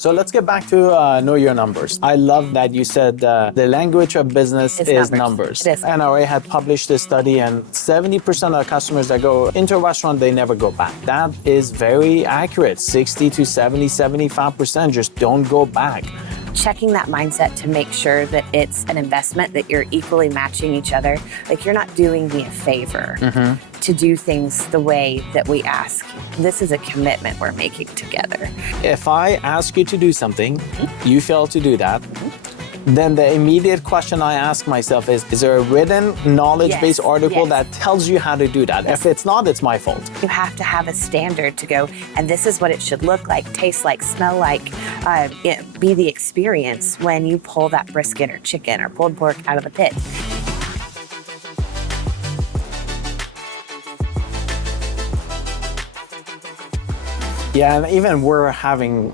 So let's get back to know your numbers. I love that you said the language of business is numbers. It is. NRA had published a study, and 70% of customers that go into a restaurant, they never go back. That is very accurate. 60 to 70, 75% just don't go back. Checking that mindset to make sure that it's an investment, that you're equally matching each other. Like, you're not doing me a favor to do things the way that we ask. This is a commitment we're making together. If I ask you to do something, you fail to do that, then the immediate question I ask myself is there a written knowledge-based article that tells you how to do that? If it's not, it's my fault. You have to have a standard to go, and this is what it should look like, taste like, smell like, be the experience when you pull that brisket or chicken or pulled pork out of the pit. Yeah, and even we're having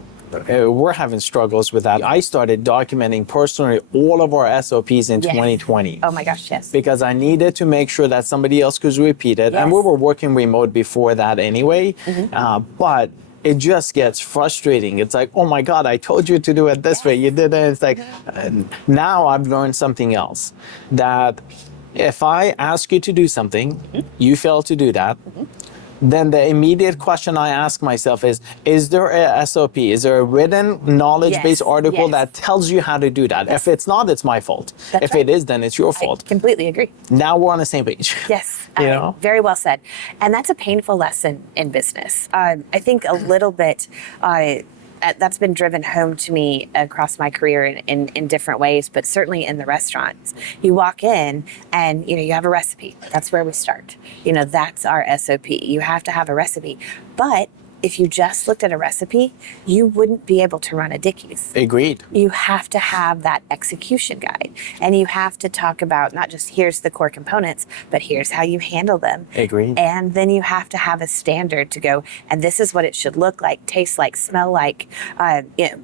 struggles with that. I started documenting personally all of our SOPs in 2020. Oh my gosh, yes. Because I needed to make sure that somebody else could repeat it. And we were working remote before that anyway. But it just gets frustrating. It's like, oh my God, I told you to do it this way. You did it. It's like, now I've learned something else. That if I ask you to do something, you fail to do that, then the immediate question I ask myself is there a SOP? Is there a written knowledge-based article that tells you how to do that? If it's not, it's my fault. If it is, then it's your fault. I completely agree. Now we're on the same page. Yes, You know? Very well said. And that's a painful lesson in business. I think a little bit, that's been driven home to me across my career in different ways, but certainly in the restaurants. You walk in and you have a recipe. That's where we start. That's our SOP. You have to have a recipe. But if you just looked at a recipe, you wouldn't be able to run a Dickey's. Agreed. You have to have that execution guide, and you have to talk about not just here's the core components, but here's how you handle them. Agreed. And then you have to have a standard to go, and this is what it should look like, taste like, smell like,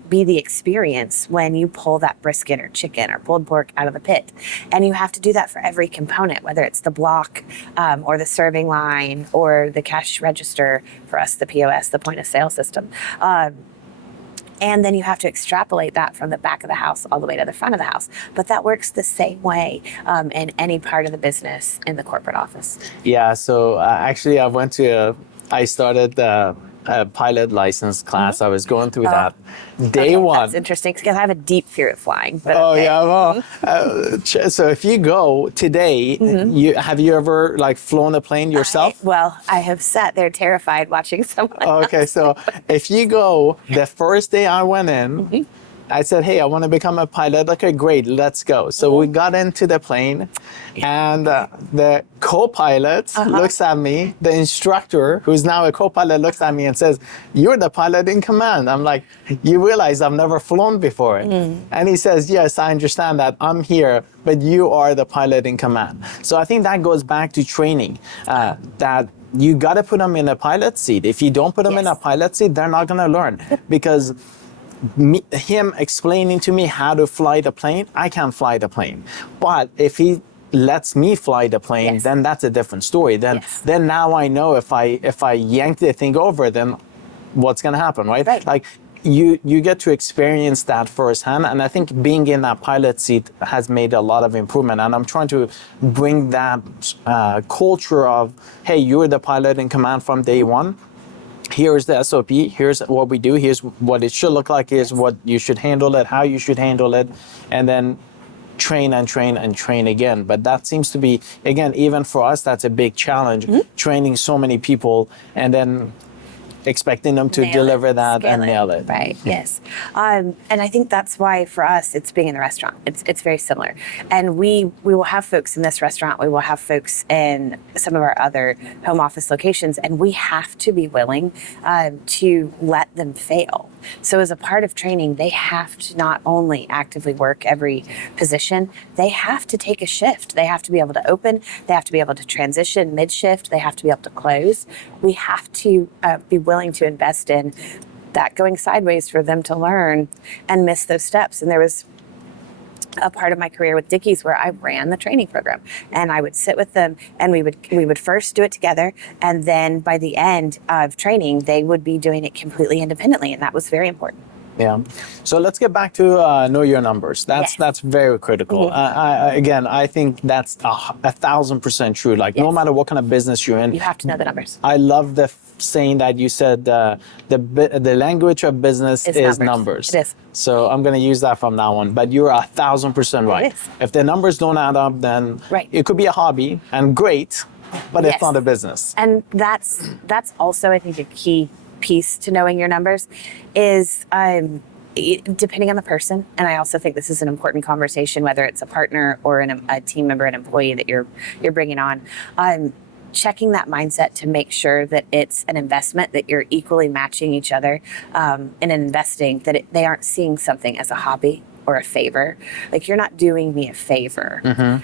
be the experience when you pull that brisket or chicken or pulled pork out of the pit. And you have to do that for every component, whether it's the block or the serving line or the cash register, for us, the POS, the point of sale system. And then you have to extrapolate that from the back of the house all the way to the front of the house. But that works the same way in any part of the business in the corporate office. Yeah, so actually I started a pilot license class. I was going through that. Day one. That's interesting because I have a deep fear of flying. But so if you go today, have you ever flown a plane yourself? I have sat there terrified watching someone. Okay, so if you go, the first day I went in, I said, hey, I want to become a pilot. Okay, great, let's go. So we got into the plane, and the co-pilot looks at me. The instructor, who's now a co-pilot, looks at me and says, you're the pilot in command. I'm like, you realize I've never flown before. And he says, yes, I understand that. I'm here, but you are the pilot in command. So I think that goes back to training, that you got to put them in a pilot seat. If you don't put them in a pilot seat, they're not going to learn, because him explaining to me how to fly the plane, I can't fly the plane. But if he lets me fly the plane, then that's a different story. Then now I know if I yank the thing over, then what's going to happen, right? Like you get to experience that firsthand, and I think being in that pilot seat has made a lot of improvement. And I'm trying to bring that culture of, hey, you're the pilot in command from day one. Here's the SOP, here's what we do, here's what it should look like, here's what you should handle it, how you should handle it, and then train and train and train again. But that seems to be, again, even for us, that's a big challenge, training so many people and then expecting them to deliver that and nail it. Right, yes. And I think that's why for us, it's being in the restaurant. It's very similar. And we will have folks in this restaurant, we will have folks in some of our other home office locations, and we have to be willing to let them fail. So as a part of training, they have to not only actively work every position, they have to take a shift. They have to be able to open, they have to be able to transition mid-shift, they have to be able to close. We have to be willing to invest in that going sideways for them to learn and miss those steps. And there was a part of my career with Dickey's where I ran the training program, and I would sit with them, and we would first do it together, and then by the end of training they would be doing it completely independently, and that was very important. Yeah. So let's get back to know your numbers. That's very critical. Again, I think that's 1,000% true. Like no matter what kind of business you're in, You have to know the numbers. I love the saying that you said the language of business is numbers. It is. So I'm going to use that from now on. But you're 1,000% right. It is. If the numbers don't add up, then it could be a hobby and great, but it's not a business. And that's also, I think, a key piece to knowing your numbers is depending on the person. And I also think this is an important conversation, whether it's a partner or a team member, an employee that you're bringing on. Checking that mindset to make sure that it's an investment, that you're equally matching each other in investing, that they aren't seeing something as a hobby or a favor. Like, you're not doing me a favor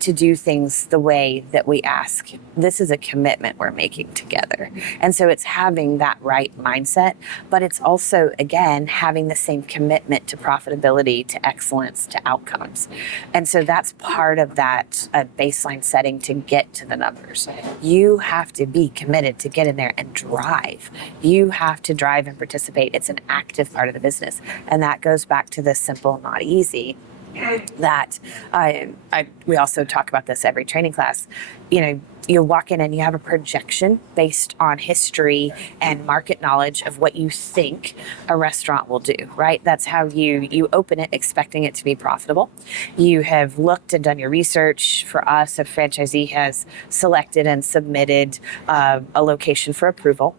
to do things the way that we ask. This is a commitment we're making together. And so it's having that right mindset, but it's also, again, having the same commitment to profitability, to excellence, to outcomes. And so that's part of that baseline setting to get to the numbers. You have to be committed to get in there and drive. You have to drive and participate. It's an active part of the business. And that goes back to the simple, not easy, that we also talk about this every training class. You know, you walk in and you have a projection based on history and market knowledge of what you think a restaurant will do, right? That's how you open it expecting it to be profitable. You have looked and done your research. For us, a franchisee has selected and submitted a location for approval.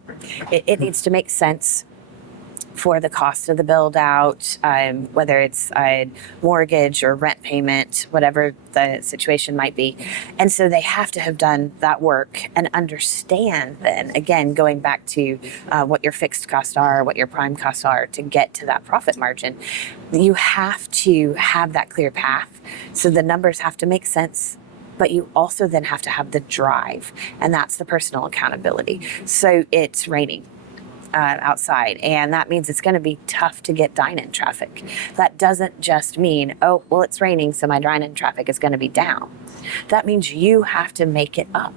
It needs to make sense for the cost of the build out, whether it's a mortgage or rent payment, whatever the situation might be. And so they have to have done that work and understand then, again, going back to what your fixed costs are, what your prime costs are to get to that profit margin. You have to have that clear path. So the numbers have to make sense, but you also then have to have the drive, and that's the personal accountability. So it's raining outside, and that means it's going to be tough to get dine-in traffic. That doesn't just mean, oh, well, it's raining, so my dine-in traffic is going to be down. That means you have to make it up.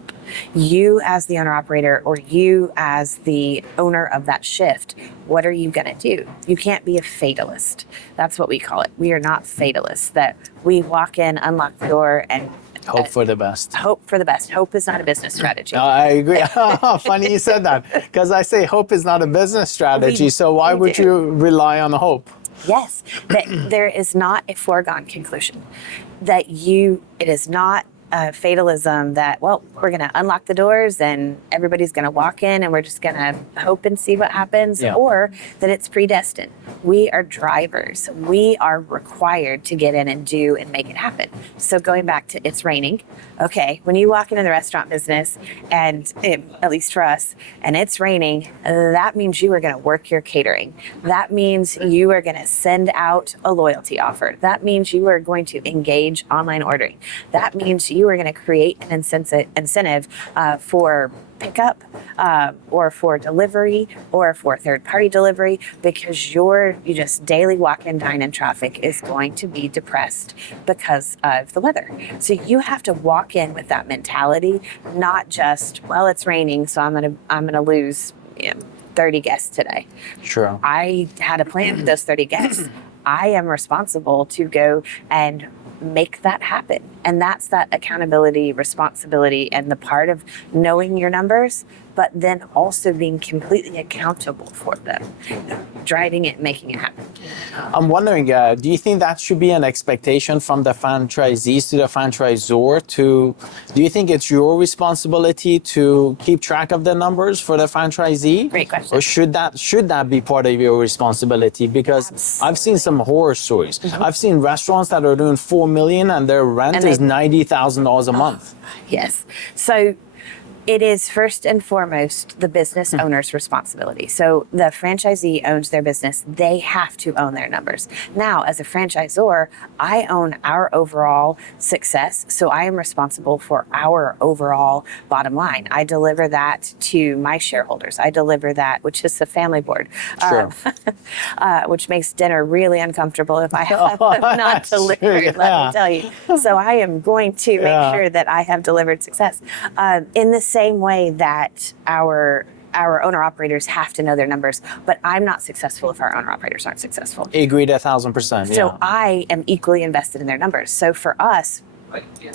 You as the owner-operator, or you as the owner of that shift, what are you going to do? You can't be a fatalist. That's what we call it. We are not fatalists, that we walk in, unlock the door, and hope for the best. Hope for the best. Hope is not a business strategy. I agree. Funny you said that, because I say hope is not a business strategy. So why would you rely on hope? Yes, that there is not a foregone conclusion. That it is not fatalism that, well, we're going to unlock the doors and everybody's going to walk in and we're just going to hope and see what happens, or that it's predestined. We are drivers. We are required to get in and do and make it happen. So going back to it's raining, okay, when you walk into the restaurant business, and at least for us, and it's raining, that means you are going to work your catering. That means you are going to send out a loyalty offer. That means you are going to engage online ordering. That means you are going to create an incentive for pickup or for delivery or for third-party delivery, because you just daily walk-in dine-in traffic is going to be depressed because of the weather. So you have to walk in with that mentality, not just, well, it's raining, so I'm gonna lose 30 guests today. Sure. I had a plan for those 30 guests. I am responsible to go and make that happen. And that's that accountability, responsibility, and the part of knowing your numbers, but then also being completely accountable for them, driving it, making it happen. I'm wondering, do you think that should be an expectation from the franchisees to the franchisor? Do you think it's your responsibility to keep track of the numbers for the franchisee? Great question. Or should that be part of your responsibility? Because I've seen some horror stories. I've seen restaurants that are doing $4 million and their rent is $90,000 a month. Yes. So it is first and foremost the business owner's responsibility. So the franchisee owns their business. They have to own their numbers. Now, as a franchisor, I own our overall success. So I am responsible for our overall bottom line. I deliver that to my shareholders. I deliver that, which is the family board, Sure. Which makes dinner really uncomfortable if I have not delivered, let me tell you. So I am going to make sure that I have delivered success. In the same way that our our owner operators have to know their numbers, but I'm not successful if our owner operators aren't successful. Agreed 1,000%. So I am equally invested in their numbers. So for us,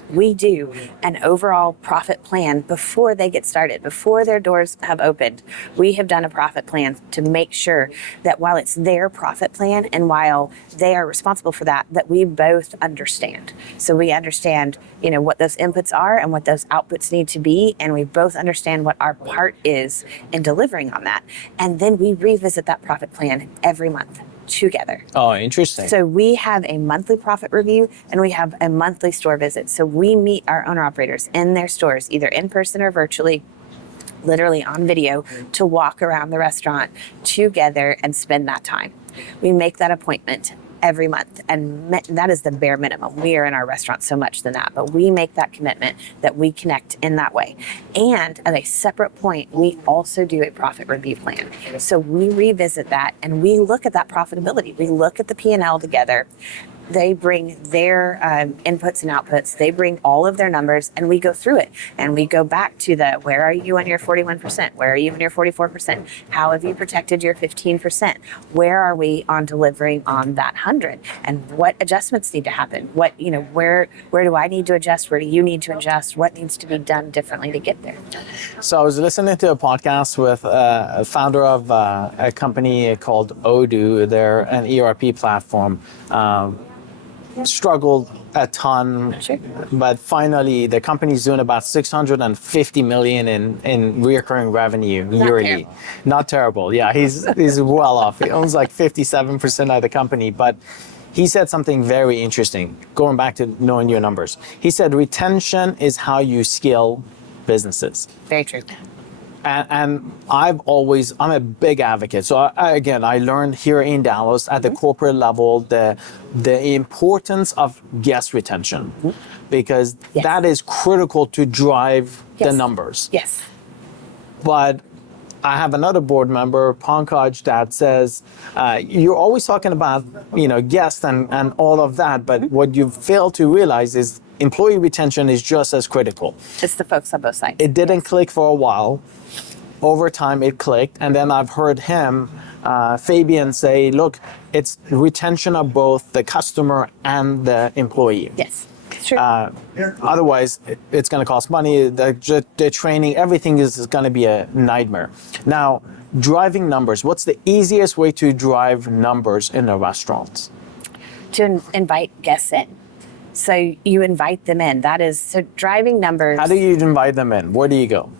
we do an overall profit plan before they get started, before their doors have opened. We have done a profit plan to make sure that while it's their profit plan and while they are responsible for that, that we both understand. So we understand, what those inputs are and what those outputs need to be, and we both understand what our part is in delivering on that. And then we revisit that profit plan every month together. Oh, interesting. So we have a monthly profit review and we have a monthly store visit. So we meet our owner operators in their stores, either in person or virtually, literally on video, to walk around the restaurant together and spend that time. We make that appointment every month, and that is the bare minimum. We are in our restaurant so much than that, but we make that commitment that we connect in that way. And at a separate point, we also do a profit review plan. So we revisit that and we look at that profitability. We look at the P&L together. They bring their inputs and outputs. They bring all of their numbers, and we go through it. And we go back to where are you on your 41%? Where are you on your 44%? How have you protected your 15%? Where are we on delivering on that 100? And what adjustments need to happen? What, where do I need to adjust? Where do you need to adjust? What needs to be done differently to get there? So I was listening to a podcast with a founder of a company called Odoo. They're an ERP platform. Struggled a ton, Sure. but finally the company's doing about 650 million in recurring revenue yearly. Terrible. Not terrible. Yeah, he's well off. He owns like 57% of the company, but he said something very interesting, going back to knowing your numbers. He said retention is how you scale businesses. Very true. And I'm a big advocate. So I learned here in Dallas at the corporate level the importance of guest retention, because Yes. that is critical to drive the Yes. numbers. Yes. But I have another board member, Pankaj, that says, you're always talking about, guests and all of that, but what you fail to realize is employee retention is just as critical. It's the folks on both sides. It didn't click for a while. Over time, it clicked. And then I've heard him, Fabian, say, look, it's retention of both the customer and the employee. Yes. Sure. Otherwise, it's going to cost money. The training, everything is going to be a nightmare. Now, driving numbers. What's the easiest way to drive numbers in a restaurant? To invite guests in. So you invite them in. That is, so driving numbers. How do you invite them in? Where do you go?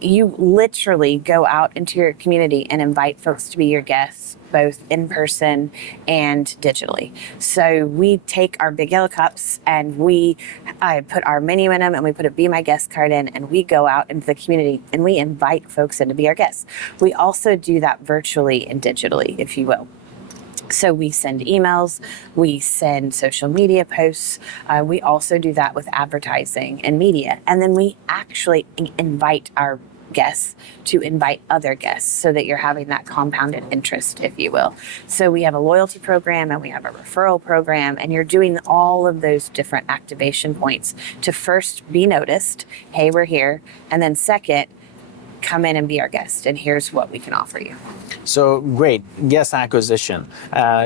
You literally go out into your community and invite folks to be your guests, both in person and digitally. So we take our big yellow cups and we put our menu in them and we put a Be My Guest card in, and we go out into the community and we invite folks in to be our guests. We also do that virtually and digitally, if you will. So we send emails, we send social media posts. We also do that with advertising and media. And then we actually invite our guests to invite other guests so that you're having that compounded interest, if you will. So we have a loyalty program and we have a referral program, and you're doing all of those different activation points to first be noticed. Hey, we're here. And then second, come in and be our guest, and here's what we can offer you. So great, guest acquisition.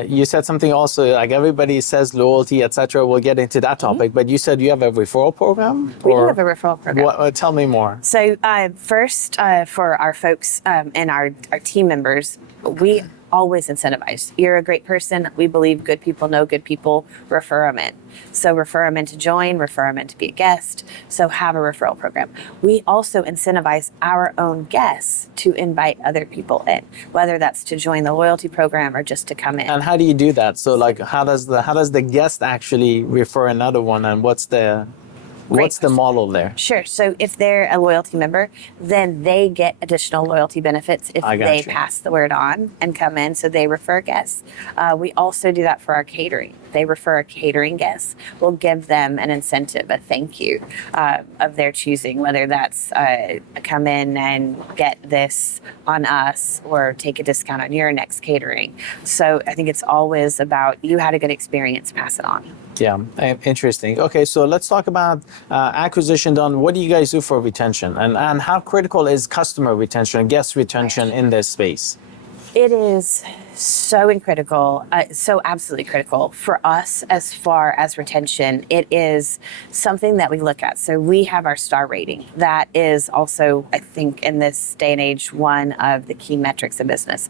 You said something also, like everybody says loyalty, etc. We'll get into that topic, but you said you have a referral program? We do have a referral program. Tell me more. So first, for our folks and our team members, we always incentivize. You're a great person. We believe good people know good people. Refer them in. So refer them in to join, refer them in to be a guest. So have a referral program. We also incentivize our own guests to invite other people in, whether that's to join the loyalty program or just to come in. And how do you do that? So like, how does the guest actually refer another one, and what's the model there? Sure. So if they're a loyalty member, then they get additional loyalty benefits if they pass the word on and come in. So they refer guests. We also do that for our catering. They refer a catering guest. We'll give them an incentive, a thank you of their choosing, whether that's come in and get this on us or take a discount on your next catering. So I think it's always about you had a good experience, pass it on. Yeah, interesting. Okay, so let's talk about acquisition done. What do you guys do for retention? And how critical is customer retention, guest retention in this space? It is so critical, so absolutely critical for us as far as retention. It is something that we look at. So we have our star rating. That is also, I think, in this day and age, one of the key metrics of business.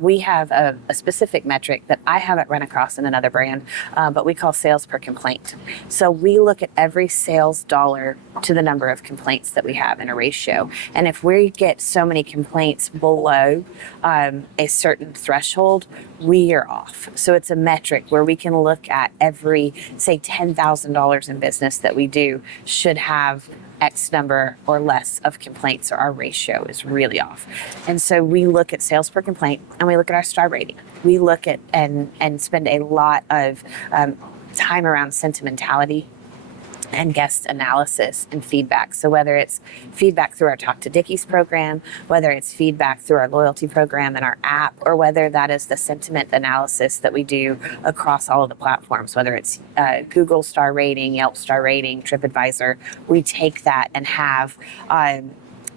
We have a specific metric that I haven't run across in another brand, but we call sales per complaint. So we look at every sales dollar to the number of complaints that we have in a ratio. And if we get so many complaints below a certain threshold, we are off. So it's a metric where we can look at every, say, $10,000 in business that we do should have X number or less of complaints, or our ratio is really off. And so we look at sales per complaint, and we look at our star rating. We look at and spend a lot of time around sentimentality and guest analysis and feedback. So whether it's feedback through our Talk to Dickey's program, whether it's feedback through our loyalty program and our app, or whether that is the sentiment analysis that we do across all of the platforms, whether it's Google star rating, Yelp star rating, TripAdvisor, we take that and have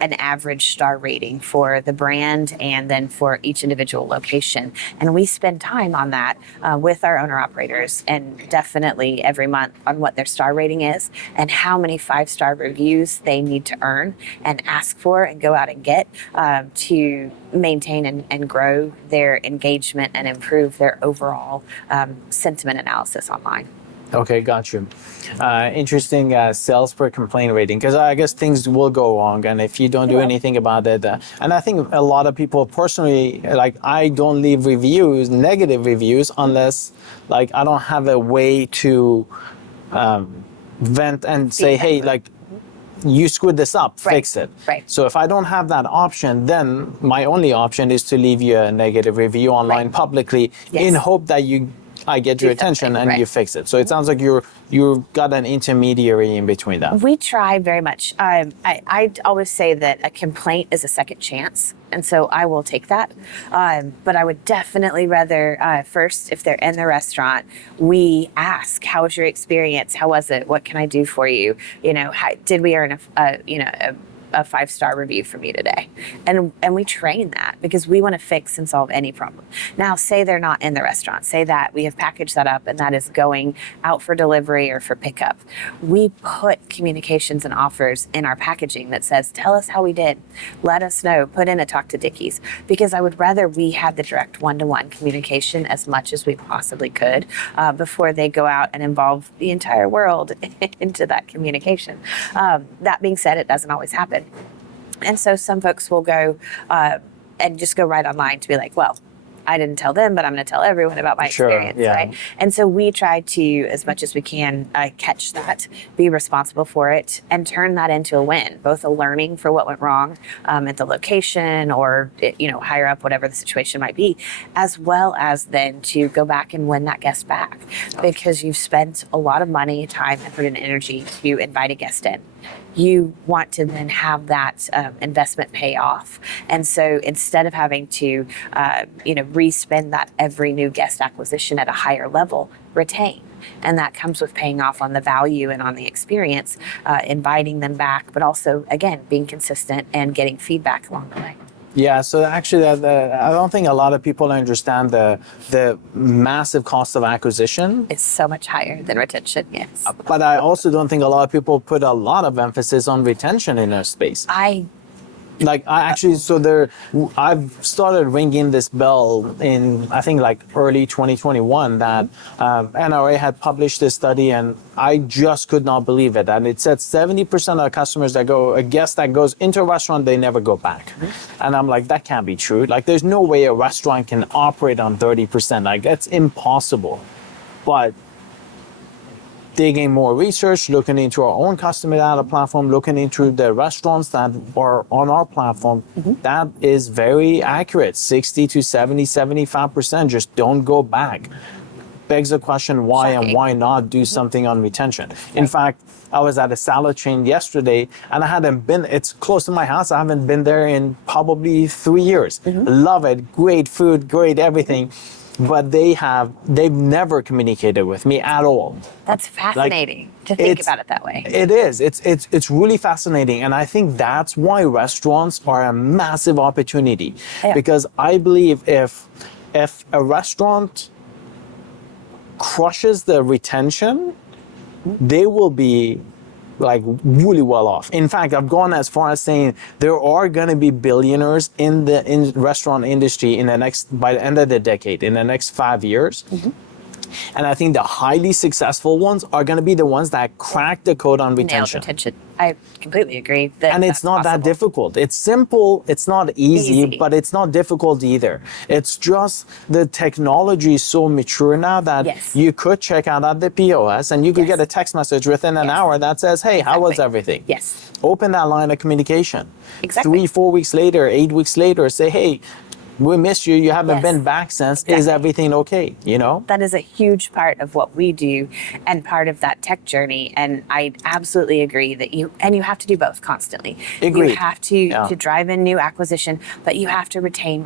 an average star rating for the brand and then for each individual location. And we spend time on that with our owner operators, and definitely every month on what their star rating is and how many 5-star reviews they need to earn and ask for and go out and get to maintain and grow their engagement and improve their overall sentiment analysis online. Okay, got you. Interesting sales per complaint rating, because I guess things will go wrong, and if you don't do anything about it, and I think a lot of people personally, like, I don't leave reviews, negative reviews, unless like I don't have a way to vent and say, hey, like, you screwed this up, fix it. Right. So if I don't have that option, then my only option is to leave you a negative review online publicly in hope that I get your attention and you fix it. So it sounds like you've got an intermediary in between that. We try very much. I always say that a complaint is a second chance, and so I will take that. But I would definitely rather first, if they're in the restaurant, we ask, "How was your experience? How was it? What can I do for you? You know, did we earn a 5-star review from you today?" And we train that because we want to fix and solve any problem. Now, say they're not in the restaurant. Say that we have packaged that up and that is going out for delivery or for pickup. We put communications and offers in our packaging that says, tell us how we did. Let us know. Put in a Talk to Dickey's, because I would rather we had the direct one-to-one communication as much as we possibly could before they go out and involve the entire world into that communication. That being said, it doesn't always happen. And so some folks will go and just go right online to be like, well, I didn't tell them, but I'm going to tell everyone about my experience, right? And so we try to, as much as we can, catch that, be responsible for it, and turn that into a win, both a learning for what went wrong at the location or higher up, whatever the situation might be, as well as then to go back and win that guest back, because you've spent a lot of money, time, effort, and energy to invite a guest in. You want to then have that investment pay off. And so instead of having to, re-spend that every new guest acquisition at a higher level, retain. And that comes with paying off on the value and on the experience, inviting them back, but also, again, being consistent and getting feedback along the way. Yeah, so actually, I don't think a lot of people understand the massive cost of acquisition. It's so much higher than retention, yes. But I also don't think a lot of people put a lot of emphasis on retention in our space. I've started ringing this bell in, I think, like early 2021 that NRA had published this study, and I just could not believe it. And it said 70% of customers a guest that goes into a restaurant, they never go back. Mm-hmm. And I'm like, that can't be true. Like, there's no way a restaurant can operate on 30%. Like, that's impossible. But digging more research, looking into our own customer data platform, looking into the restaurants that are on our platform, that is very accurate. 60 to 70, 75% just don't go back. Begs the question, why and why not do something on retention? In fact, I was at a salad chain yesterday, and I hadn't been, it's close to my house, I haven't been there in probably 3 years. Love it, great food, great everything. but they've never communicated with me at all. That's fascinating to think about it that way. It is. It's really fascinating, and I think that's why restaurants are a massive opportunity. Yeah. Because I believe if a restaurant crushes the retention, they will be like really well off. In fact, I've gone as far as saying there are going to be billionaires in the restaurant industry by the end of the decade, in the next 5 years. And I think the highly successful ones are going to be the ones that crack the code on retention. Nailed retention. I completely agree. And it's not that difficult. It's simple. It's not easy, but it's not difficult either. It's just the technology is so mature now that you could check out at the POS and you could get a text message within an hour that says, hey, how was everything? Yes. Open that line of communication. Exactly. 3-4 weeks later, 8 weeks later, say, hey, we missed you. You haven't been back since. Exactly. Is everything okay? You know? That is a huge part of what we do and part of that tech journey. And I absolutely agree that you have to do both constantly. Agreed. You have to drive in new acquisition, but you have to retain.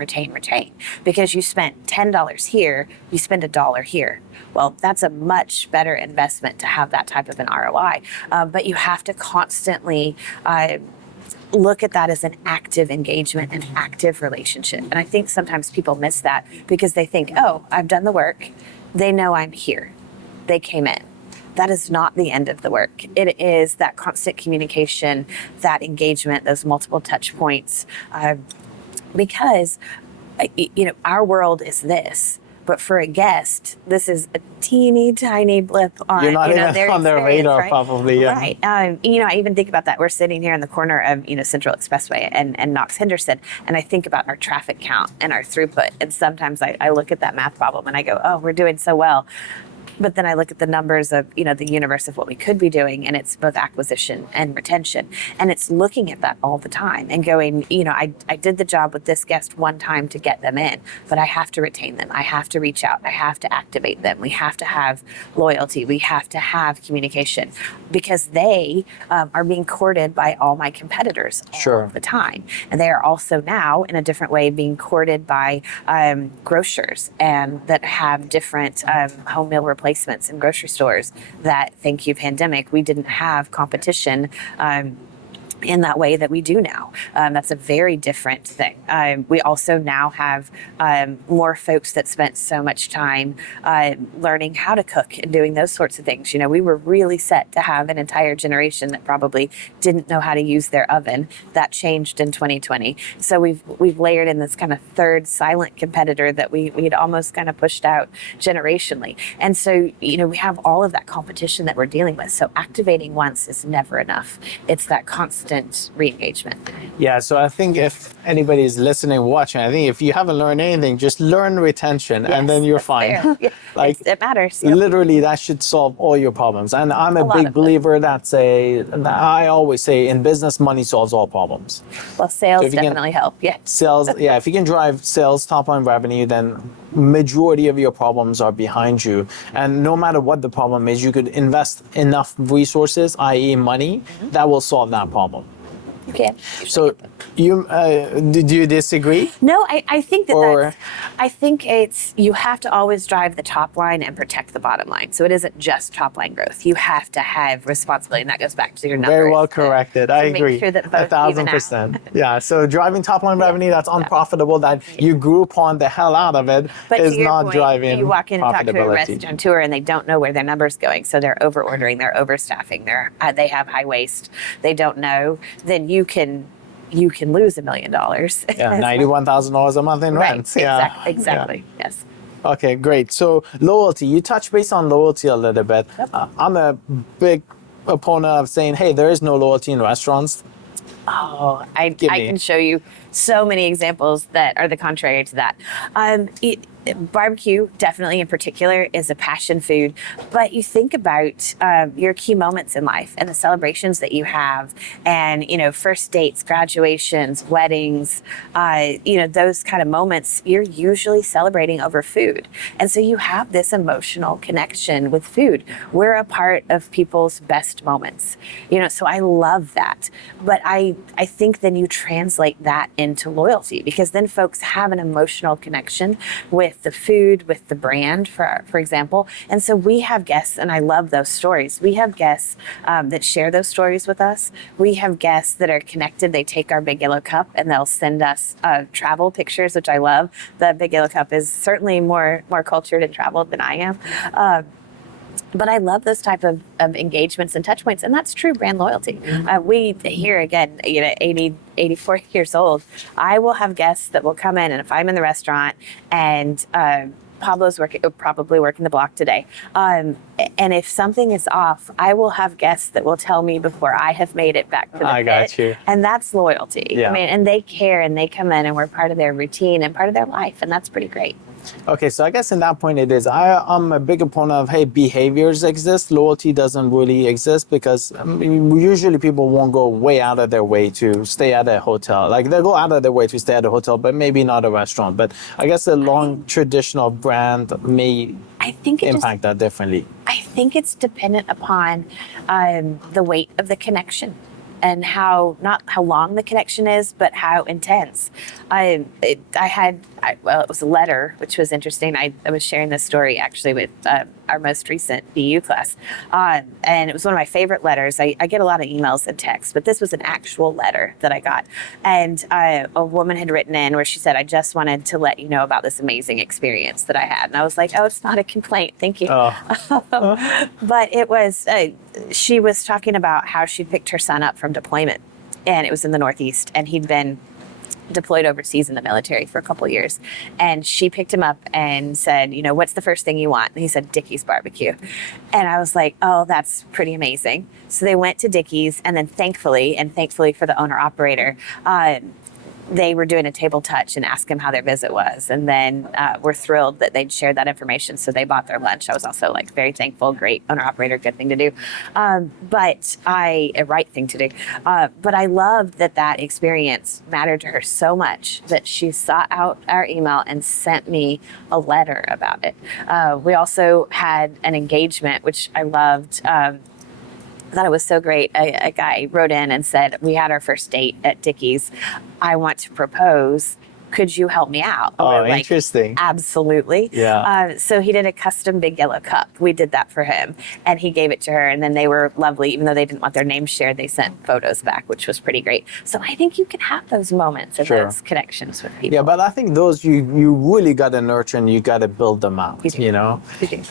Because you spent $10 here, you spend $1 here. Well, that's a much better investment to have that type of an ROI. But you have to constantly look at that as an active engagement, an active relationship. And I think sometimes people miss that because they think, oh, I've done the work. They know I'm here. They came in. That is not the end of the work. It is that constant communication, that engagement, those multiple touch points. Because, our world is this. But for a guest, this is a teeny tiny blip on You're not even on their radar, right? probably. Yeah. Right. I even think about that. We're sitting here in the corner of Central Expressway and Knox Henderson, and I think about our traffic count and our throughput. And sometimes I look at that math problem and I go, oh, we're doing so well. But then I look at the numbers of, the universe of what we could be doing, and it's both acquisition and retention. And it's looking at that all the time and going, I did the job with this guest one time to get them in, but I have to retain them. I have to reach out. I have to activate them. We have to have loyalty. We have to have communication because they are being courted by all my competitors all the time. And they are also now, in a different way, being courted by grocers and that have different home meal replacements in grocery stores that, thank you, pandemic, we didn't have competition in that way that we do now. That's a very different thing. We also now have more folks that spent so much time learning how to cook and doing those sorts of things. We were really set to have an entire generation that probably didn't know how to use their oven. That changed in 2020. So we've layered in this kind of third silent competitor that we'd almost kind of pushed out generationally. And so, we have all of that competition that we're dealing with. So activating once is never enough. It's that constant re-engagement. Yeah, so I think if anybody's listening, watching, I think if you haven't learned anything, just learn retention and then you're fine. Yeah. Like it matters. Literally, that should solve all your problems. And I'm a big believer that I always say in business, money solves all problems. Well, sales definitely help. Yeah. Sales, if you can drive sales, top line revenue, then majority of your problems are behind you. And no matter what the problem is, you could invest enough resources, i.e. money, that will solve that problem. Okay. So do you disagree? No, I think it's you have to always drive the top line and protect the bottom line. So it isn't just top line growth. You have to have responsibility, and that goes back to your numbers. Very well corrected. I agree. Make sure that both 1,000%. Yeah. So driving top line revenue that's unprofitable, that you Groupon the hell out of it, but is not driving. You walk in and talk to a profitability. restaurateur and they don't know where their number's going, so they're over ordering, they're overstaffing, they have high waste, they don't know. Then you can lose $1 million. Yeah, $91,000 a month in rent. Yeah, exactly. Yeah. Yes. Okay, great. So loyalty, you touched base on loyalty a little bit. Yep. I'm a big opponent of saying, hey, there is no loyalty in restaurants. Oh, I can show you so many examples that are the contrary to that. Barbecue, definitely in particular, is a passion food. But you think about your key moments in life and the celebrations that you have, and first dates, graduations, weddings, those kind of moments. You're usually celebrating over food, and so you have this emotional connection with food. We're a part of people's best moments, So I love that. But I think then you translate that into loyalty, because then folks have an emotional connection with with the food, with the brand, for example. And so we have guests, and I love those stories. We have guests that share those stories with us. We have guests that are connected. They take our Big Yellow Cup and they'll send us travel pictures, which I love. The Big Yellow Cup is certainly more cultured and traveled than I am. But I love those type of engagements and touch points, and that's true brand loyalty. We here again, 80, 84 years old, I will have guests that will come in, and if I'm in the restaurant and Pablo's probably working the block today, and if something is off, I will have guests that will tell me before I have made it back to the pit. Got you. And that's loyalty. Yeah. I mean, and they care, and they come in, and we're part of their routine and part of their life, and that's pretty great. Okay, so I guess in that point it is. I'm a big opponent of, hey, behaviors exist. Loyalty doesn't really exist because usually people won't go way out of their way to stay at a hotel. Like they'll go out of their way to stay at a hotel, but maybe not a restaurant. But I guess a long traditional brand may impact that differently. I think it's dependent upon the weight of the connection and not how long the connection is, but how intense. It was a letter, which was interesting. I was sharing this story actually with our most recent BU class. And it was one of my favorite letters. I get a lot of emails and texts, but this was an actual letter that I got. And a woman had written in where she said, I just wanted to let you know about this amazing experience that I had. And I was like, oh, it's not a complaint. Thank you. But it was, she was talking about how she picked her son up from deployment, and it was in the Northeast, and he'd been deployed overseas in the military for a couple of years. And she picked him up and said, what's the first thing you want? And he said, Dickey's barbecue. And I was like, oh, that's pretty amazing. So they went to Dickey's, and then thankfully for the owner operator, they were doing a table touch and asked him how their visit was. And then we're thrilled that they'd shared that information. So they bought their lunch. I was also very thankful, great owner operator, good thing to do. A right thing to do. But I loved that experience mattered to her so much that she sought out our email and sent me a letter about it. We also had an engagement, which I loved. I thought it was so great. A guy wrote in and said, we had our first date at Dickey's. I want to propose. Could you help me out? Oh, interesting. Absolutely. Yeah. So he did a custom Big Yellow Cup. We did that for him, and he gave it to her, and then they were lovely. Even though they didn't want their names shared, they sent photos back, which was pretty great. So I think you can have those moments and those connections with people. Yeah, but I think those you really got to nurture and you got to build them out, You do.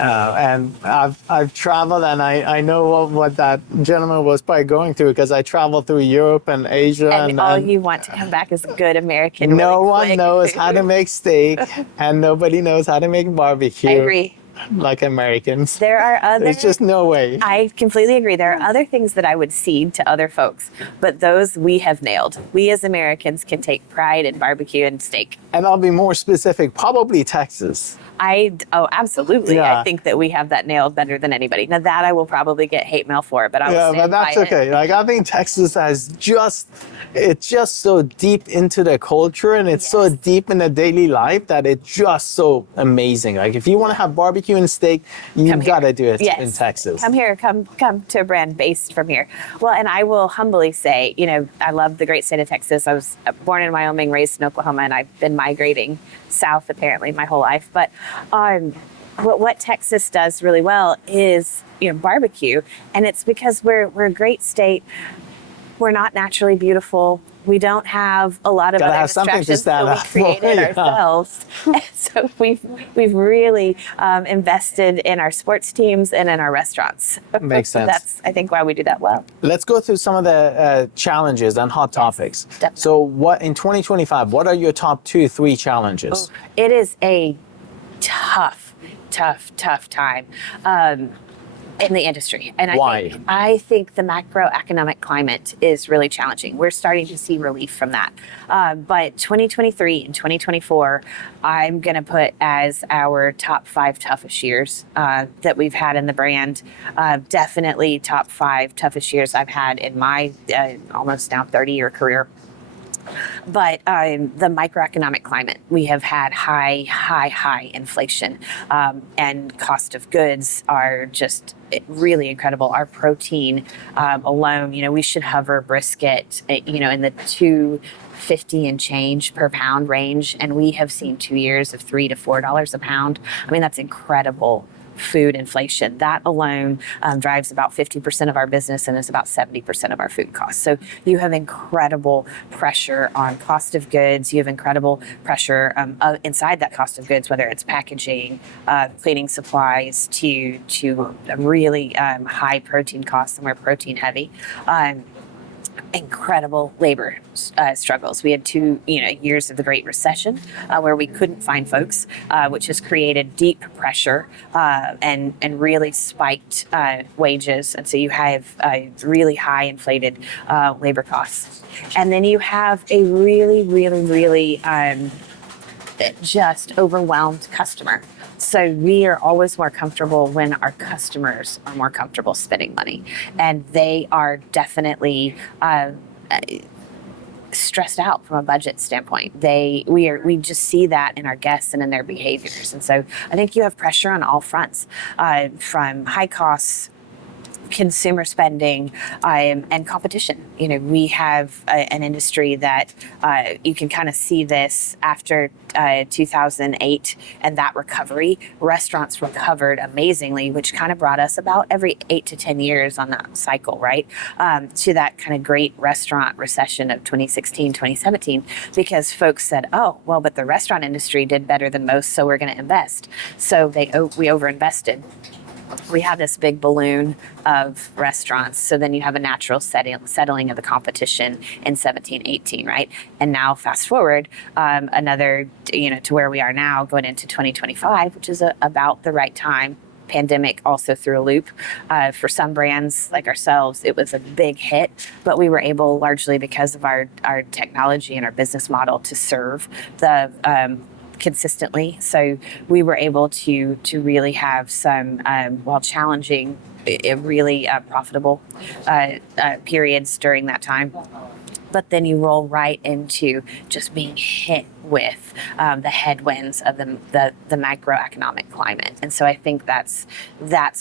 And I've traveled, and I know what that gentleman was probably going through because I traveled through Europe and Asia. And all you want to come back is a good American. No really one quick. knows how to make steak, and nobody knows how to make barbecue. I agree. Like Americans. There are other. There's just no way. I completely agree. There are other things that I would cede to other folks, but those we have nailed. We as Americans can take pride in barbecue and steak. And I'll be more specific, probably Texas. Absolutely. Yeah. I think that we have that nailed better than anybody. Now that I will probably get hate mail for, but I will stand but that's by okay. it. I think Texas it's just so deep into the culture and it's so deep in the daily life that it's just so amazing. Like if you want to have barbecue and steak, you've got to do it in Texas. Come here, come to a brand based from here. Well, and I will humbly say, I love the great state of Texas. I was born in Wyoming, raised in Oklahoma, and I've been migrating south apparently my whole life. But what Texas does really well is barbecue, and it's because we're a great state. We're not naturally beautiful. We don't have a lot of other distractions, so we created ourselves. So we've really invested in our sports teams and in our restaurants. Makes sense. That's, I think, why we do that well. Let's go through some of the challenges and hot topics. Definitely. So what in 2025, what are your top 2-3 challenges? It is a tough time. In the industry. And I think the macroeconomic climate is really challenging. We're starting to see relief from that. But 2023 and 2024, I'm going to put as our top 5 toughest years that we've had in the brand. Definitely top 5 toughest years I've had in my almost now 30-year career. But the microeconomic climate, we have had high inflation, and cost of goods are just really incredible. Our protein alone, we should hover brisket, in the $2.50 and change per pound range, and we have seen 2 years of $3 to $4 a pound. I mean, that's incredible food inflation. That alone drives about 50% of our business and is about 70% of our food costs. So you have incredible pressure on cost of goods. You have incredible pressure inside that cost of goods, whether it's packaging, cleaning supplies, to really high protein costs, and we're protein heavy. Incredible labor struggles. We had 2 years of the Great Recession where we couldn't find folks, which has created deep pressure and really spiked wages. And so you have really high inflated labor costs. And then you have a really just overwhelmed customer. So we are always more comfortable when our customers are more comfortable spending money, and they are definitely stressed out from a budget standpoint. We just see that in our guests and in their behaviors. And so I think you have pressure on all fronts, from high costs, consumer spending, and competition. We have an industry that you can kind of see this after 2008 and that recovery. Restaurants recovered amazingly, which kind of brought us about every 8 to 10 years on that cycle, right? To that kind of great restaurant recession of 2016, 2017, because folks said, oh, well, but the restaurant industry did better than most, so we're going to invest. So we overinvested. We have this big balloon of restaurants. So then you have a natural settling of the competition in 17, 18, right? And now fast forward another, to where we are now going into 2025, which is about the right time. Pandemic also threw a loop. For some brands like ourselves, it was a big hit, but we were able, largely because of our technology and our business model, to serve the consistently. So we were able to really have some, while challenging, really profitable periods during that time. But then you roll right into just being hit with the headwinds of the macroeconomic climate. And so I think that's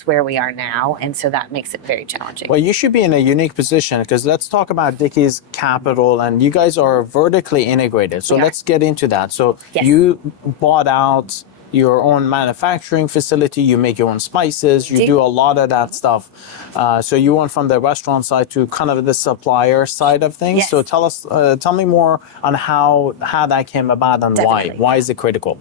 where we are now. And so that makes it very challenging. Well, you should be in a unique position, because let's talk about Dickey's capital, and you guys are vertically integrated. So let's get into that. So you bought out your own manufacturing facility, you make your own spices, you do a lot of that stuff. So you went from the restaurant side to kind of the supplier side of things. Yes. So tell me more on how that came about and Definitely. why is it critical?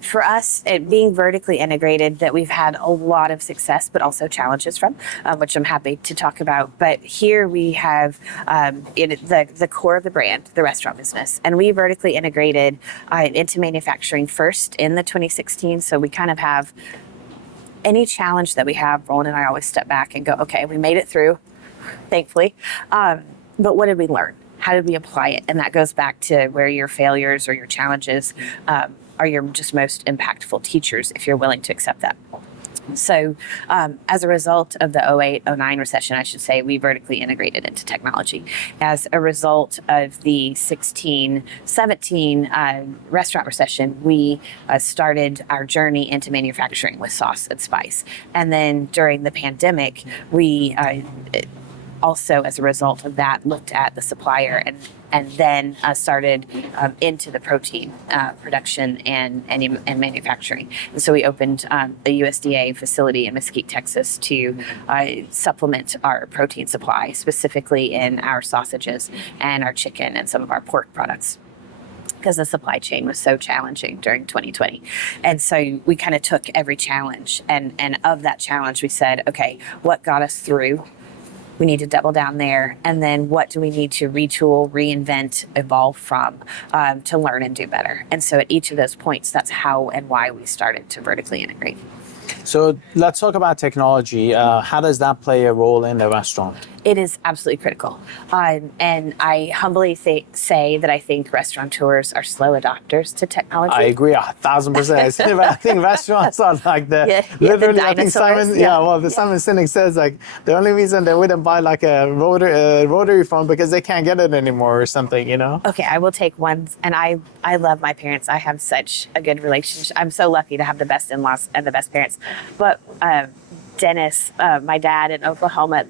For us, being vertically integrated, that we've had a lot of success, but also challenges from, which I'm happy to talk about. But here we have the core of the brand, the restaurant business, and we vertically integrated into manufacturing first in the 2016. So we kind of have any challenge that we have. Roland and I always step back and go, okay, we made it through, thankfully. But what did we learn? How did we apply it? And that goes back to where your failures or your challenges are your just most impactful teachers, if you're willing to accept that. So as a result of the 08-09 recession, I should say, we vertically integrated into technology. As a result of the 16-17 restaurant recession, we started our journey into manufacturing with sauce and spice. And then during the pandemic, we also, as a result of that, looked at the supplier and then started into the protein production and manufacturing. And so we opened a USDA facility in Mesquite, Texas, to supplement our protein supply, specifically in our sausages and our chicken and some of our pork products, because the supply chain was so challenging during 2020. And so we kind of took every challenge, and of that challenge, we said, okay, what got us through? We need to double down there. And then what do we need to retool, reinvent, evolve from to learn and do better? And so at each of those points, that's how and why we started to vertically integrate. So let's talk about technology. How does that play a role in the restaurant? It is absolutely critical. And I humbly say that I think restaurateurs are slow adopters to technology. I agree 1,000%. I think restaurants are like literally, the I think dinosaurs. Simon Sinek says like the only reason they wouldn't buy like a rotary phone because they can't get it anymore or something, you know? Okay, I will take one. And I love my parents. I have such a good relationship. I'm so lucky to have the best in-laws and the best parents. But Dennis, my dad in Oklahoma,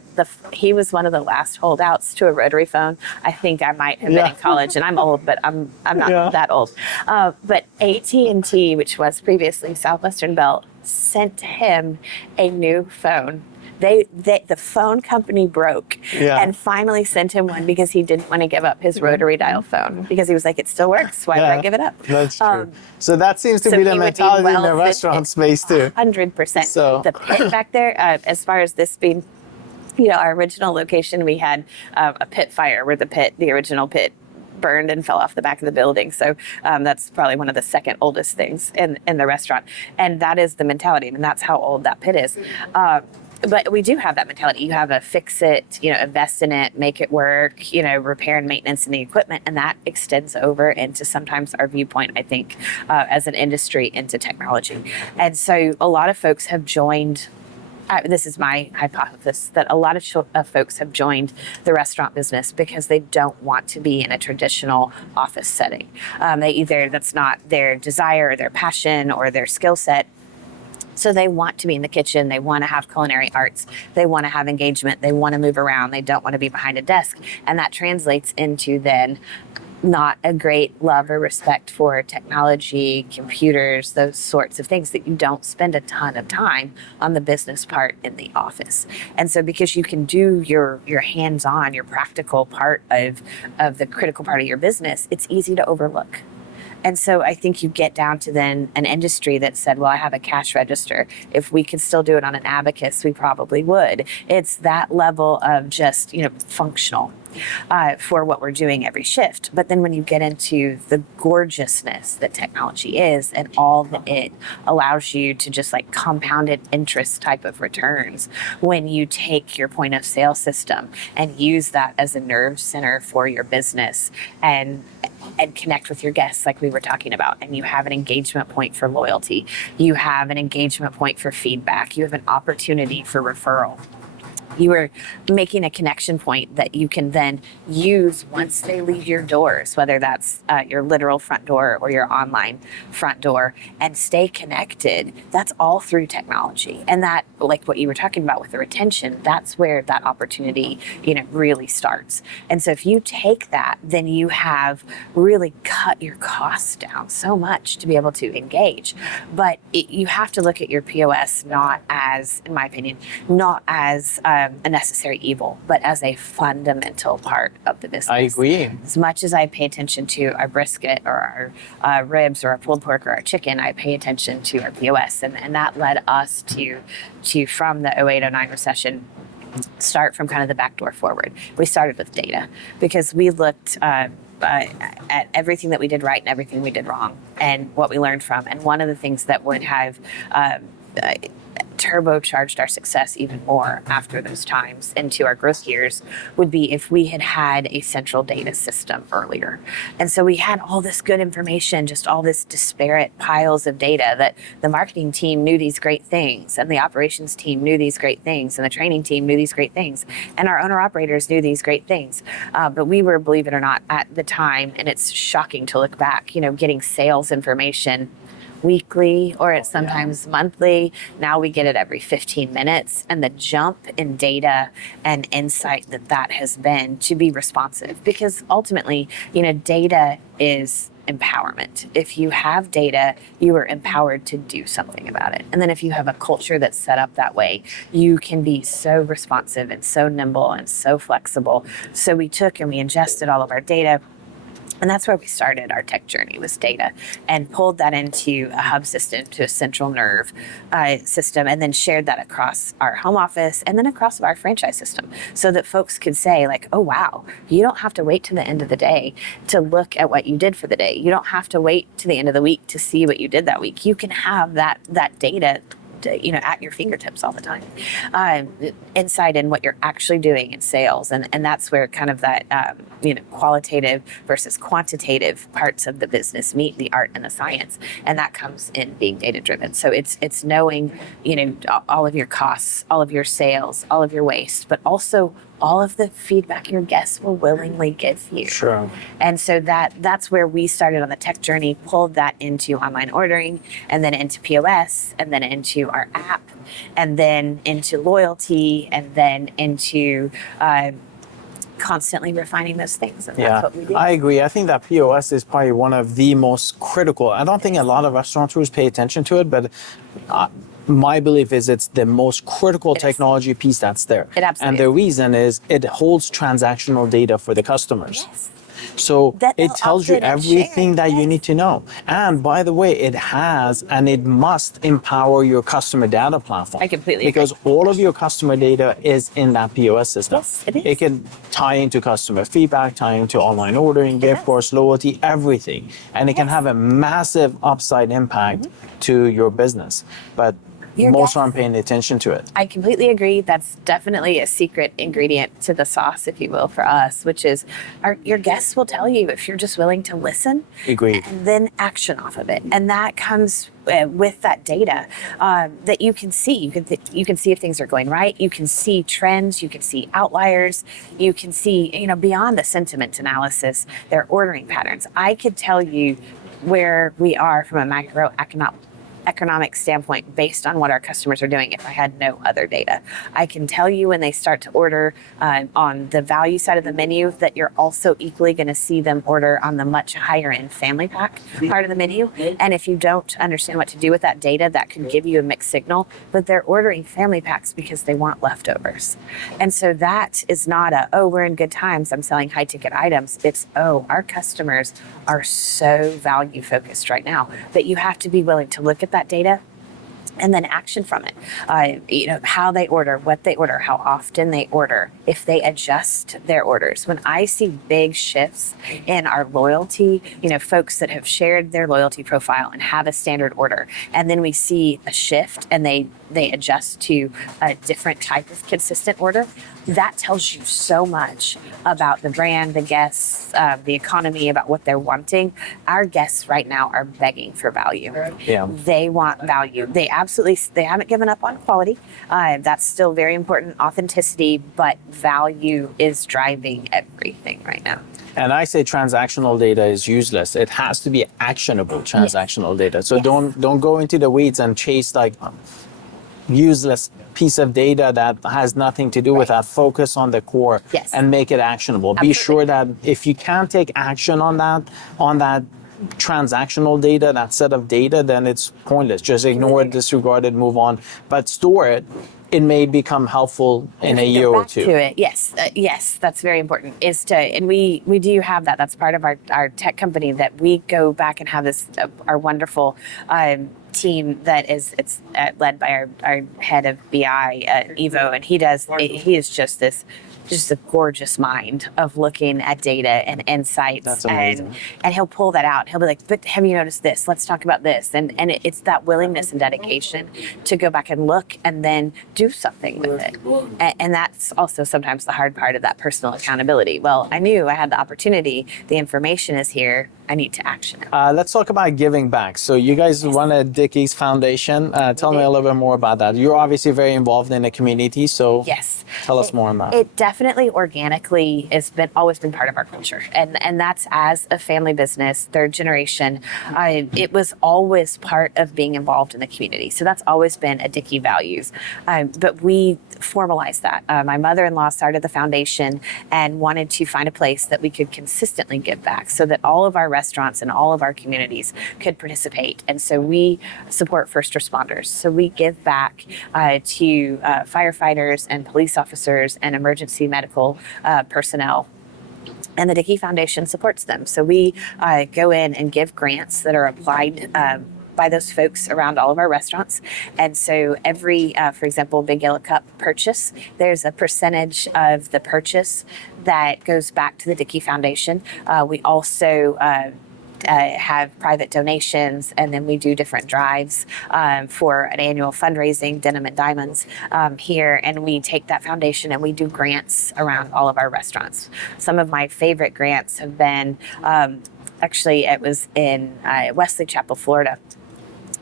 he was one of the last holdouts to a rotary phone. I think I might have been in college, and I'm old, but I'm not that old. But AT&T, which was previously Southwestern Bell, sent him a new phone. The phone company broke and finally sent him one because he didn't want to give up his rotary dial phone because he was like, it still works. Why would I give it up? That's true. So that seems to be the mentality in the restaurant space too. 100%. So the pit back there, as far as this being, our original location, we had a pit fire where the original pit burned and fell off the back of the building. So that's probably one of the second oldest things in the restaurant. And that is the mentality. And that's how old that pit is. But we do have that mentality. You have a fix it, invest in it, make it work, repair and maintenance in the equipment. And that extends over into sometimes our viewpoint, I think, as an industry into technology. And so a lot of folks have joined. This is my hypothesis, that a lot of folks have joined the restaurant business because they don't want to be in a traditional office setting. That's not their desire or their passion or their skill set. So they want to be in the kitchen. They want to have culinary arts. They want to have engagement. They want to move around. They don't want to be behind a desk. And that translates into then not a great love or respect for technology, computers, those sorts of things that you don't spend a ton of time on the business part in the office. And so because you can do your hands-on, your practical part of the critical part of your business, it's easy to overlook. And so I think you get down to then an industry that said, well, I have a cash register. If we could still do it on an abacus, we probably would. It's that level of just, functional for what we're doing every shift. But then when you get into the gorgeousness that technology is and all that it allows you to just like compounded interest type of returns, when you take your point of sale system and use that as a nerve center for your business and connect with your guests like we were talking about, and you have an engagement point for loyalty, you have an engagement point for feedback, you have an opportunity for referral. You are making a connection point that you can then use once they leave your doors, whether that's your literal front door or your online front door, and stay connected. That's all through technology. And that, like what you were talking about with the retention, that's where that opportunity, really starts. And so if you take that, then you have really cut your costs down so much to be able to engage. But you have to look at your POS not as, in my opinion, not as a necessary evil, but as a fundamental part of the business. I agree. As much as I pay attention to our brisket or our ribs or our pulled pork or our chicken, I pay attention to our POS. And that led us to from the 08-09 recession, start from kind of the back door forward. We started with data because we looked at everything that we did right and everything we did wrong and what we learned from. And one of the things that would have turbocharged our success even more after those times into our growth years would be if we had a central data system earlier. And so we had all this good information, just all this disparate piles of data that the marketing team knew these great things and the operations team knew these great things and the training team knew these great things and our owner operators knew these great things. But we were, believe it or not, at the time, and it's shocking to look back, getting sales information weekly or it's sometimes monthly. Now we get it every 15 minutes. And the jump in data and insight that has been to be responsive, because ultimately, data is empowerment. If you have data, you are empowered to do something about it. And then if you have a culture that's set up that way, you can be so responsive and so nimble and so flexible. So we took and we ingested all of our data. And that's where we started our tech journey, was data, and pulled that into a hub system, to a central nerve system, and then shared that across our home office and then across our franchise system so that folks could say like, oh, wow, you don't have to wait to the end of the day to look at what you did for the day. You don't have to wait to the end of the week to see what you did that week. You can have that data at your fingertips all the time. Insight in what you're actually doing in sales, and that's where kind of that qualitative versus quantitative parts of the business meet the art and the science, and that comes in being data driven. So it's knowing all of your costs, all of your sales, all of your waste, but also all of the feedback your guests will willingly give you. Sure. And so that's where we started on the tech journey, pulled that into online ordering, and then into POS, and then into our app, and then into loyalty, and then into constantly refining those things. And that's what we do. I agree. I think that POS is probably one of the most critical. I don't think a lot of restaurateurs pay attention to it, but my belief is it's the most critical technology piece that's there. It absolutely and the reason is it holds transactional data for the customers. Yes. So it tells you everything that you Yes. need to know. And by the way, it has and it must empower your customer data platform. I completely Because all of your customer data is in that POS system. Yes, it is. It can tie into customer feedback, tie into online ordering, gift cards, loyalty, everything. And it can have a massive upside impact to your business. But Your most guests- aren't paying attention to it. I completely agree. That's definitely a secret ingredient to the sauce, if you will, for us, which is your guests will tell you if you're just willing to listen Agreed. and then action off of it. And that comes with that data that you can see. You can see if things are going right. You can see trends. You can see outliers. You can see, beyond the sentiment analysis, their ordering patterns. I could tell you where we are from a macroeconomic standpoint based on what our customers are doing if I had no other data. I can tell you when they start to order on the value side of the menu that you're also equally going to see them order on the much higher end family pack part of the menu. And if you don't understand what to do with that data, that could give you a mixed signal, but they're ordering family packs because they want leftovers. And so that is not we're in good times, I'm selling high ticket items. It's, our customers are so value focused right now that you have to be willing to look at that data and then action from it. How they order, what they order, how often they order, if they adjust their orders. When I see big shifts in our loyalty, folks that have shared their loyalty profile and have a standard order, and then we see a shift and they adjust to a different type of consistent order, that tells you so much about the brand, the guests, the economy, about what they're wanting. Our guests right now are begging for value. Yeah. They want value. They haven't given up on quality. That's still very important, authenticity, but value is driving everything right now. And I say transactional data is useless. It has to be actionable transactional data. So don't go into the weeds and chase useless piece of data that has nothing to do with that. Focus on the core and make it actionable. Absolutely. Be sure that if you can't take action on that transactional data, that set of data, then it's pointless. Just ignore it, disregard it, move on. But store it. It may become helpful in a year or two. To it, yes, that's very important. And we do have that. That's part of our tech company that we go back and have this our wonderful team that it's led by our head of BI, Evo, and he is just a gorgeous mind of looking at data and insights. That's amazing. And he'll pull that out. He'll be like, but have you noticed this? Let's talk about this. And it's that willingness and dedication to go back and look and then do something with it. And that's also sometimes the hard part of that personal accountability. Well, I knew I had the opportunity. The information is here. I need to action it. Let's talk about giving back. So you guys run a Dickey's Foundation. Tell me a little bit more about that. You're obviously very involved in the community, so tell us more on that. It definitely organically has always been part of our culture, and that's as a family business, third generation. It was always part of being involved in the community. So that's always been a Dickey values. But we formalized that. My mother-in-law started the foundation and wanted to find a place that we could consistently give back so that all of our restaurants and all of our communities could participate. And so we support first responders. So we give back to firefighters and police officers and emergency medical personnel. And the Dickey Foundation supports them. So we go in and give grants that are applied by those folks around all of our restaurants. And so every, for example, Big Yellow Cup purchase, there's a percentage of the purchase that goes back to the Dickey Foundation. We also have private donations, and then we do different drives for an annual fundraising, Denim and Diamonds, here. And we take that foundation and we do grants around all of our restaurants. Some of my favorite grants have been, actually, it was in Wesley Chapel, Florida.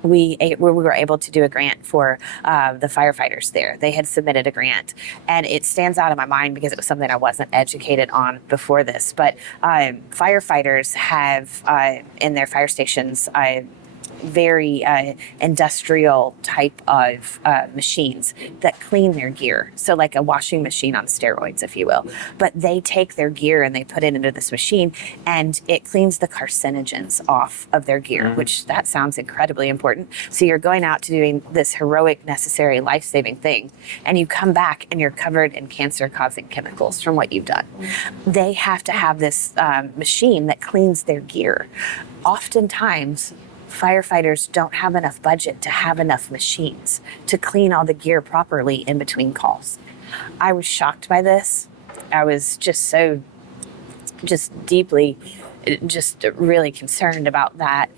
We were able to do a grant for the firefighters there. They had submitted a grant, and it stands out in my mind because it was something I wasn't educated on before this. But firefighters have in their fire stations very industrial type of machines that clean their gear. So like a washing machine on steroids, if you will. But they take their gear and they put it into this machine, and it cleans the carcinogens off of their gear, which that sounds incredibly important. So you're going out to doing this heroic, necessary, life-saving thing, and you come back and you're covered in cancer-causing chemicals from what you've done. They have to have this machine that cleans their gear. Oftentimes, firefighters don't have enough budget to have enough machines to clean all the gear properly in between calls. I was shocked by this. I was just deeply, really concerned about that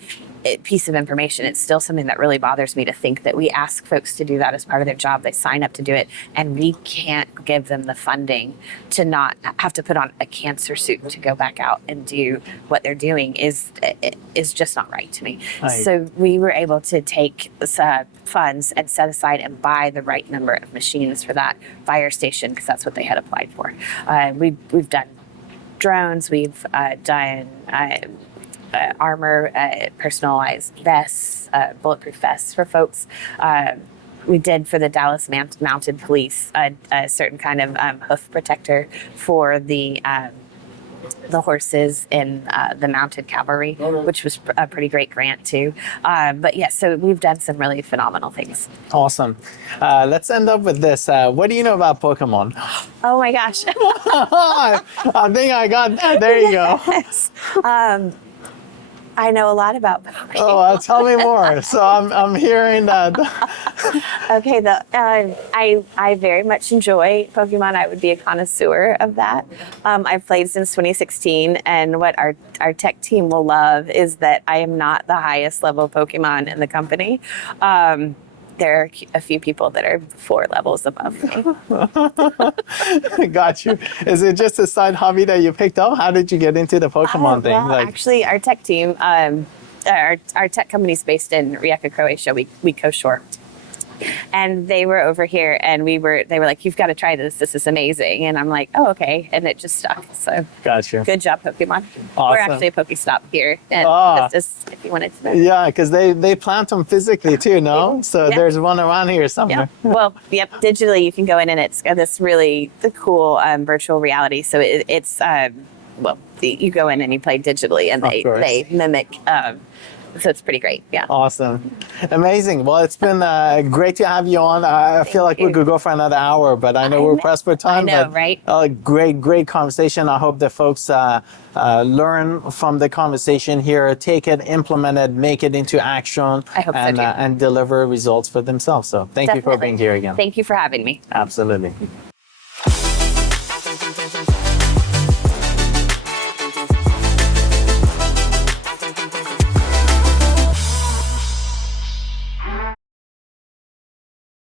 piece of information. It's still something that really bothers me to think that we ask folks to do that as part of their job. They sign up to do it, and we can't give them the funding to not have to put on a cancer suit to go back out and do what they're doing is just not right to me. Right. So we were able to take funds and set aside and buy the right number of machines for that fire station, because that's what they had applied for. We've done drones, we've done armor, personalized vests, bulletproof vests for folks. We did for the Dallas Mounted Police a certain kind of hoof protector for the horses in the mounted cavalry, which was a pretty great grant too. But yeah, so we've done some really phenomenal things. Awesome. Let's end up with this. What do you know about Pokemon? Oh my gosh. I think I got that. There you go. Yes. I know a lot about Pokemon. Oh, tell me more. So I'm hearing that. Okay, I very much enjoy Pokemon. I would be a connoisseur of that. I've played since 2016, and what our tech team will love is that I am not the highest level Pokemon in the company. There are a few people that are 4 levels above me. Got you. Is it just a side hobby that you picked up? How did you get into the Pokemon thing? Well, actually, our tech team, our tech company is based in Rijeka, Croatia. We co-shore. And they were over here, and they were like, "You've got to try this. This is amazing." And I'm like, "Oh, okay." And it just stuck. So, gotcha. Good job, Pokemon. Awesome. We're actually a Pokestop here, and just if you wanted to know. Yeah, because they plant them physically too, no? So there's one around here somewhere. Yeah. Well, yep. Digitally, you can go in, and it's got this really cool virtual reality. So it's you go in and you play digitally, and they mimic. So it's pretty great. Yeah. Awesome. Amazing. Well, it's been great to have you on. I feel like we could go for another hour, but I know we're pressed for time. I know, right? Great conversation. I hope that folks learn from the conversation here, take it, implement it, make it into action, I hope so too. And deliver results for themselves. So thank you for being here again. Thank you for having me. Absolutely.